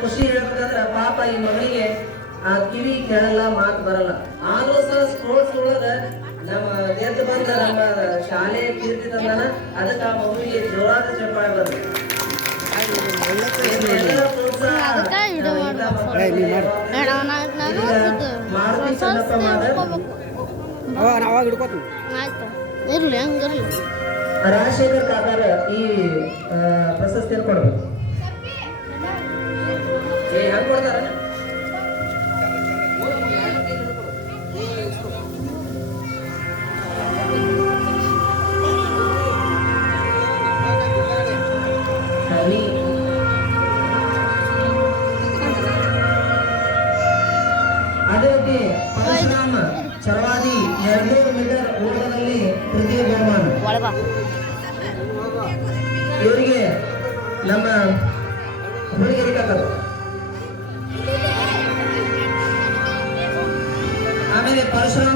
ಖುಷಿ ಹೇಳ್ಬೇಕಂದ್ರೆ ಪಾಪ ಈ ಮಗಳಿಗೆ ಆ ಕಿವಿ ಕೇಳಲ್ಲ ಮಾತು ಬರಲ್ಲ. ಆದ್ರೂ ಸಹ ಸ್ಪೋರ್ಟ್ಸ್ ಒಳಗ ನಮ್ಮ ಗೆದ್ದು ಬಂದ ನಮ್ಮ ಶಾಲೆ ಕೀರ್ತಿ ತಂದನ ಅದಕ್ಕೆ ಆ ಮಗುವಿಗೆ ಜೋರಾದ ಚಪ್ಪಾಳೆ ಬಂದ್ರು ರಾಜಶೇಖರ್ ಕಾಕಾರ ಈ ಪ್ರಶಸ್ತಿಯನ್ನು ಕೊಡ್ಬೇಕು. ಏ ಹೆಂಗ್ ಕೊಡ್ತಾರ ನೀ ಅದೇ ರೀತಿ ಪರಶುರಾಮ ಚರವಾದಿ ಎರಡ್ನೂರು ಮೀಟರ್ ಓಟದಲ್ಲಿ ತೃತೀಯ ಬಹುಮಾನ ಒಳಗ ಇವರಿಗೆ ನಮ್ಮ ಹುಡುಗಿಯರಿಗೆ Amén, por eso